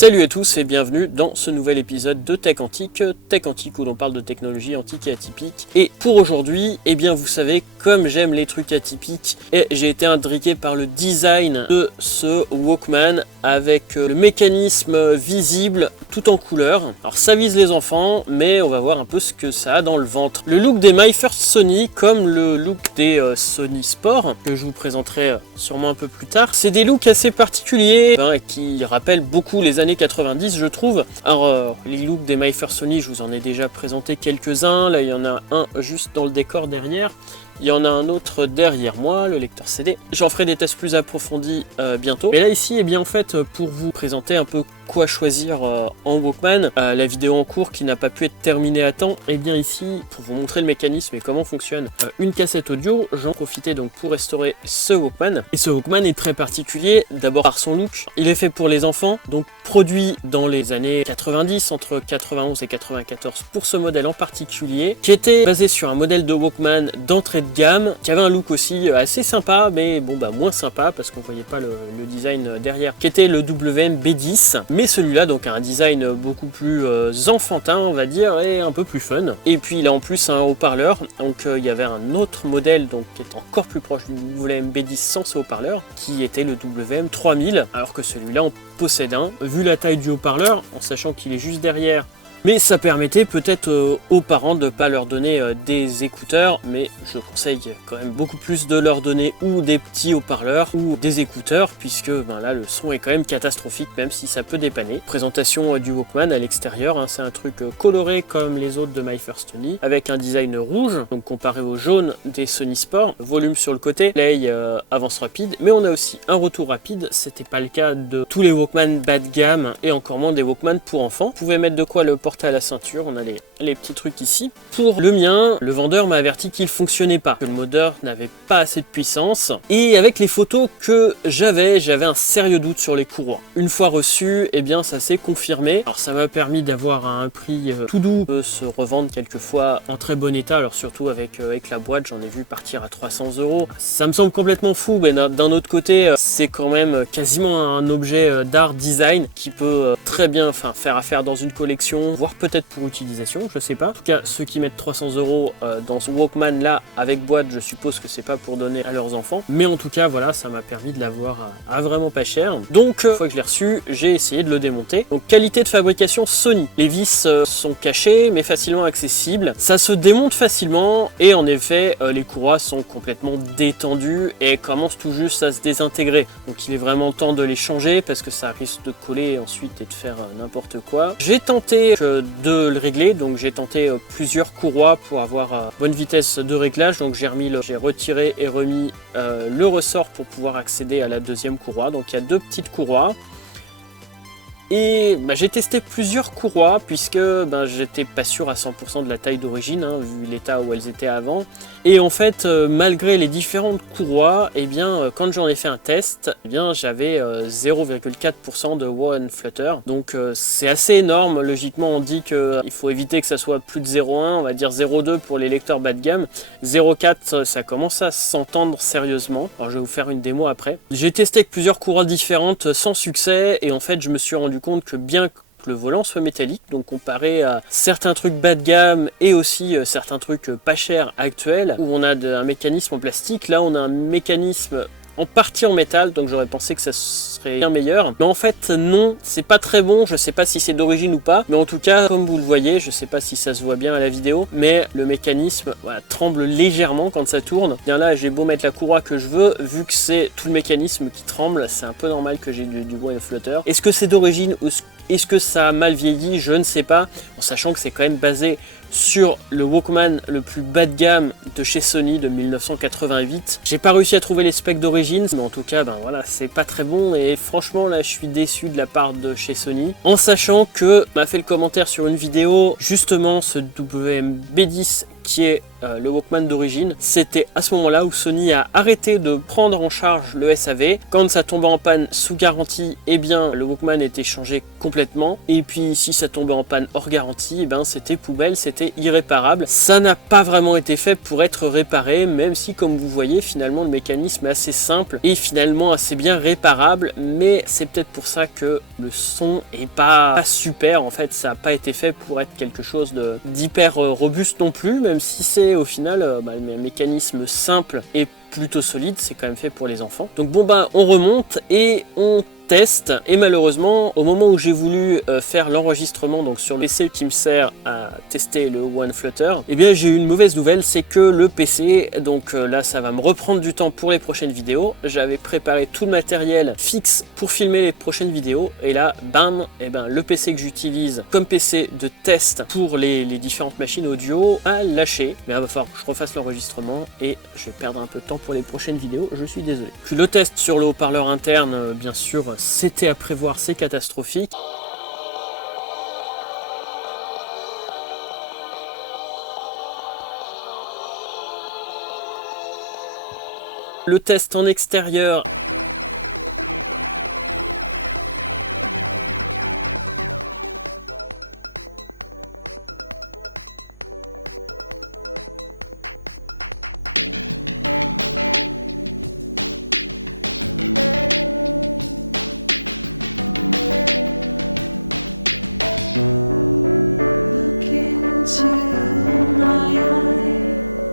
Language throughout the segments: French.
Salut à tous et bienvenue dans ce nouvel épisode de Tech Antique où l'on parle de technologie antique et atypique. Et pour aujourd'hui, eh bien vous savez, comme j'aime les trucs atypiques, et j'ai été intrigué par le design de ce Walkman avec le mécanisme visible tout en couleur. Alors ça vise les enfants, mais on va voir un peu ce que ça a dans le ventre. Le look des My First Sony, comme le look des Sony Sport, que je vous présenterai sûrement un peu plus tard, c'est des looks assez particuliers qui rappellent beaucoup les années 90, je trouve. Alors les looks des My First Sony, je vous en ai déjà présenté quelques-uns. Là il y en a un juste dans le décor derrière. Il y en a un autre derrière moi, le lecteur CD. J'en ferai des tests plus approfondis bientôt. Mais là ici, eh bien en fait, pour vous présenter un peu quoi choisir en Walkman, la vidéo en cours qui n'a pas pu être terminée à temps, et bien ici, pour vous montrer le mécanisme et comment fonctionne une cassette audio, j'en profitais donc pour restaurer ce Walkman. Et ce Walkman est très particulier, d'abord par son look. Il est fait pour les enfants, donc produit dans les années 90, entre 91 et 94 pour ce modèle en particulier, qui était basé sur un modèle de Walkman d'entrée de gamme, qui avait un look aussi assez sympa, mais bon bah moins sympa parce qu'on voyait pas le design derrière, qui était le WM-B10, mais celui-là donc a un design beaucoup plus enfantin on va dire, et un peu plus fun. Et puis il a en plus un haut-parleur, donc il y avait un autre modèle donc qui est encore plus proche du WM-B10 sans ce haut-parleur, qui était le WM-3000, alors que celui-là en possède un. Vu la taille du haut-parleur, en sachant qu'il est juste derrière, mais ça permettait peut-être aux parents de ne pas leur donner des écouteurs, mais je conseille quand même beaucoup plus de leur donner ou des petits haut-parleurs ou des écouteurs, puisque là le son est quand même catastrophique, même si ça peut dépanner. Présentation du Walkman à l'extérieur, c'est un truc coloré comme les autres de My First Sony, avec un design rouge, donc comparé au jaune des Sony Sport, volume sur le côté, play, avance rapide, mais on a aussi un retour rapide. C'était pas le cas de tous les Walkman bas de gamme et encore moins des Walkman pour enfants. Vous pouvez mettre de quoi le porter à la ceinture, on a les petits trucs ici. Pour le mien, le vendeur m'a averti qu'il fonctionnait pas, que le moteur n'avait pas assez de puissance, et avec les photos que j'avais un sérieux doute sur les courroies. Une fois reçu, eh bien ça s'est confirmé. Alors ça m'a permis d'avoir un prix tout doux, peut se revendre quelquefois en très bon état, alors surtout avec la boîte, j'en ai vu partir à 300 €. Ça me semble complètement fou, mais d'un autre côté, c'est quand même quasiment un objet d'art design qui peut très bien faire affaire dans une collection, voire peut-être pour utilisation, je sais pas. En tout cas, ceux qui mettent 300 € dans ce Walkman là avec boîte, je suppose que c'est pas pour donner à leurs enfants, mais en tout cas voilà, ça m'a permis de l'avoir à vraiment pas cher. Donc une fois que je l'ai reçu, j'ai essayé de le démonter. Donc qualité de fabrication Sony, les vis sont cachées mais facilement accessibles, ça se démonte facilement, et en effet les courroies sont complètement détendues et commencent tout juste à se désintégrer, donc il est vraiment temps de les changer parce que ça risque de coller ensuite et de faire n'importe quoi. J'ai tenté de le régler, donc j'ai tenté plusieurs courroies pour avoir bonne vitesse de réglage, donc j'ai retiré et remis le ressort pour pouvoir accéder à la deuxième courroie. Donc il y a deux petites courroies. Et j'ai testé plusieurs courroies puisque j'étais pas sûr à 100% de la taille d'origine, vu l'état où elles étaient avant. Et en fait, malgré les différentes courroies, quand j'en ai fait un test, j'avais 0,4% de wow and flutter. Donc c'est assez énorme. Logiquement, on dit qu'il faut éviter que ça soit plus de 0,1, on va dire 0,2 pour les lecteurs bas de gamme. 0,4, ça commence à s'entendre sérieusement. Alors je vais vous faire une démo après. J'ai testé avec plusieurs courroies différentes sans succès, et en fait je me suis rendu compte que bien que le volant soit métallique, donc comparé à certains trucs bas de gamme et aussi certains trucs pas chers actuels où on a un mécanisme en plastique, là on a un mécanisme en partie en métal, donc j'aurais pensé que ça serait bien meilleur, mais en fait non, c'est pas très bon. Je sais pas si c'est d'origine ou pas, mais en tout cas comme vous le voyez, je sais pas si ça se voit bien à la vidéo, mais le mécanisme tremble légèrement quand ça tourne. Bien là j'ai beau mettre la courroie que je veux, vu que c'est tout le mécanisme qui tremble, c'est un peu normal que j'ai du wow and flutter. Est-ce que c'est d'origine ou est-ce que ça a mal vieilli? Je ne sais pas, en sachant que c'est quand même basé sur le Walkman le plus bas de gamme de chez Sony de 1988. J'ai pas réussi à trouver les specs d'origine, mais en tout cas voilà, c'est pas très bon, et franchement là je suis déçu de la part de chez Sony, en sachant que m'a fait le commentaire sur une vidéo justement ce WM-B10 qui est le Walkman d'origine. C'était à ce moment-là où Sony a arrêté de prendre en charge le SAV. Quand ça tombait en panne sous garantie, eh bien le Walkman était changé complètement. Et puis si ça tombait en panne hors garantie, eh ben c'était poubelle, c'était irréparable. Ça n'a pas vraiment été fait pour être réparé, même si comme vous voyez finalement le mécanisme est assez simple et finalement assez bien réparable. Mais c'est peut-être pour ça que le son est pas super. En fait, ça n'a pas été fait pour être quelque chose d'hyper robuste non plus, même si c'est au final le mécanisme simple et plutôt solide, c'est quand même fait pour les enfants. Donc bon on remonte et on test, et malheureusement au moment où j'ai voulu faire l'enregistrement donc sur le PC qui me sert à tester le OneFlutter, eh bien j'ai eu une mauvaise nouvelle, c'est que le PC, donc là ça va me reprendre du temps pour les prochaines vidéos. J'avais préparé tout le matériel fixe pour filmer les prochaines vidéos et là bam, le PC que j'utilise comme PC de test pour les différentes machines audio a lâché. Mais il va falloir que je refasse l'enregistrement et je vais perdre un peu de temps pour les prochaines vidéos, je suis désolé. Puis le test sur le haut-parleur interne, bien sûr c'était à prévoir, c'est catastrophique. Le test en extérieur.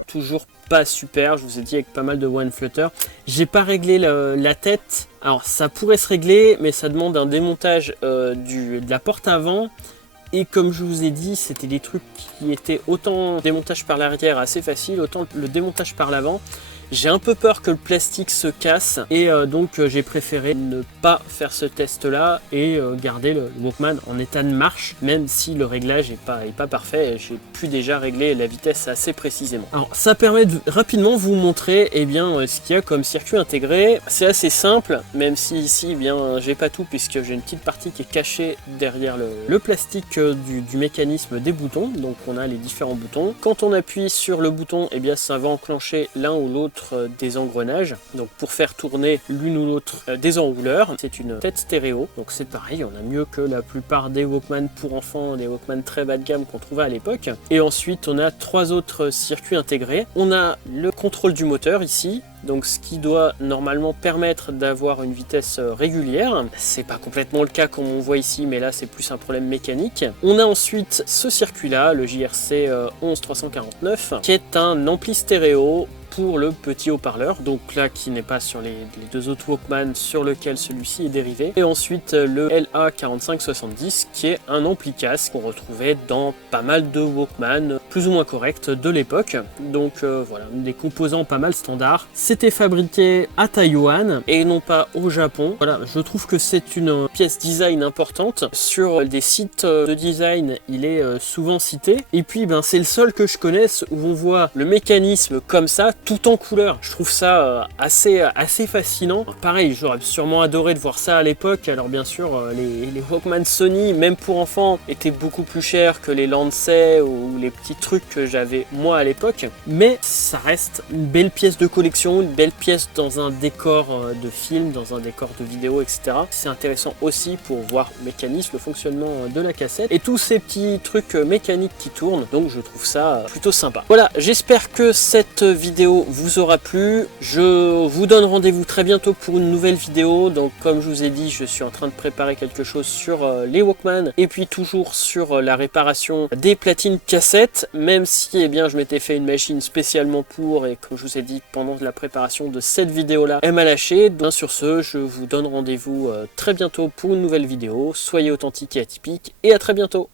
Toujours pas super, je vous ai dit, avec pas mal de OneFlutter. J'ai pas réglé la tête. Alors ça pourrait se régler, mais ça demande un démontage de la porte avant. Et comme je vous ai dit, c'était des trucs qui étaient autant le démontage par l'arrière assez facile, autant le démontage par l'avant. J'ai un peu peur que le plastique se casse et donc j'ai préféré ne pas faire ce test là et garder le Walkman en état de marche, même si le réglage n'est pas parfait. J'ai pu déjà régler la vitesse assez précisément. Alors ça permet de rapidement vous montrer ce qu'il y a comme circuit intégré. C'est assez simple, même si ici j'ai pas tout puisque j'ai une petite partie qui est cachée derrière le plastique du mécanisme des boutons. Donc on a les différents boutons. Quand on appuie sur le bouton, ça va enclencher l'un ou l'autre des engrenages, donc pour faire tourner l'une ou l'autre des enrouleurs. C'est une tête stéréo, donc c'est pareil, on a mieux que la plupart des Walkman pour enfants, des Walkman très bas de gamme qu'on trouvait à l'époque. Et ensuite on a 3 autres circuits intégrés. On a le contrôle du moteur ici, donc ce qui doit normalement permettre d'avoir une vitesse régulière. C'est pas complètement le cas comme on voit ici, mais là c'est plus un problème mécanique. On a ensuite ce circuit là, le JRC 11349, qui est un ampli stéréo pour le petit haut-parleur, donc là qui n'est pas sur les 2 autres Walkman sur lequel celui-ci est dérivé. Et ensuite le LA4570 qui est un ampli casque qu'on retrouvait dans pas mal de Walkman plus ou moins corrects de l'époque. Donc voilà, des composants pas mal standards. C'était fabriqué à Taïwan et non pas au Japon. Voilà, je trouve que c'est une pièce design importante. Sur des sites de design, il est souvent cité. Et puis c'est le seul que je connaisse où on voit le mécanisme comme ça, tout en couleur. Je trouve ça assez fascinant. Pareil, j'aurais sûrement adoré de voir ça à l'époque. Alors bien sûr, les Walkman Sony, même pour enfants, étaient beaucoup plus chers que les Lancet ou les petits trucs que j'avais moi à l'époque. Mais ça reste une belle pièce de collection, une belle pièce dans un décor de film, dans un décor de vidéo, etc. C'est intéressant aussi pour voir le mécanisme, le fonctionnement de la cassette et tous ces petits trucs mécaniques qui tournent. Donc je trouve ça plutôt sympa. Voilà, j'espère que cette vidéo vous aura plu. Je vous donne rendez-vous très bientôt pour une nouvelle vidéo. Donc comme je vous ai dit, je suis en train de préparer quelque chose sur les Walkman et puis toujours sur la réparation des platines cassettes, même si je m'étais fait une machine spécialement pour, et comme je vous ai dit pendant la préparation de cette vidéo là, elle m'a lâché. Donc sur ce, je vous donne rendez-vous très bientôt pour une nouvelle vidéo. Soyez authentiques et atypiques et à très bientôt.